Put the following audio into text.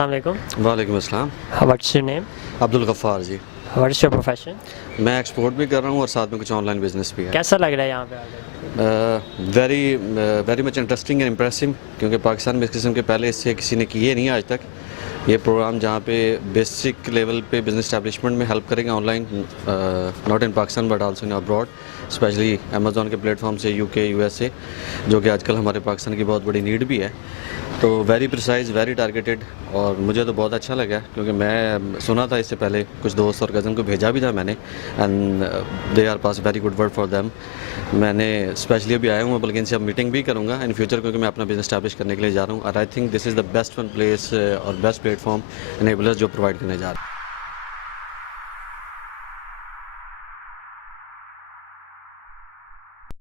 السلام علیکم. وعلیکم السلام. What's your name? Abdul Ghaffar ji. What is your profession? میں ایکسپورٹ بھی کر رہا ہوں اور ساتھ میں کچھ آن لائن بزنس بھی ہے. کیسا لگ رہا ہے یہاں پہ آ کے؟ ویری مچ انٹرسٹنگ اینڈ امپریسنگ، کیونکہ پاکستان میں اس قسم کے پہلے اس سے کسی نے کیے نہیں آج تک. یہ پروگرام جہاں پہ بیسک لیول پہ بزنس اسٹیبلشمنٹ میں ہیلپ کرے گا online, not in Pakistan but also in abroad, especially Amazon کے پلیٹ فارم سے، UK USA، جو کہ آج کل ہمارے پاکستان کی بہت بڑی نیڈ بھی ہے. تو ویری پریسائز، ویری ٹارگیٹڈ، اور مجھے تو بہت اچھا لگا کیونکہ میں سنا تھا اس سے پہلے، کچھ دوست اور کزن کو بھیجا بھی تھا میں نے، and they are pass very good word for them. میں نے اسپیشلی ابھی آیا ہوں، بلکہ ان سے اب میٹنگ بھی کروں گا ان فیوچر، کیونکہ میں اپنا بزنس اسٹیبلش کرنے کے لیے جا رہا ہوں. اور I think this is the best one place اور بیسٹ پلیٹ فارم انیبلرز جو پرووائڈ کرنے جا رہا ہوں.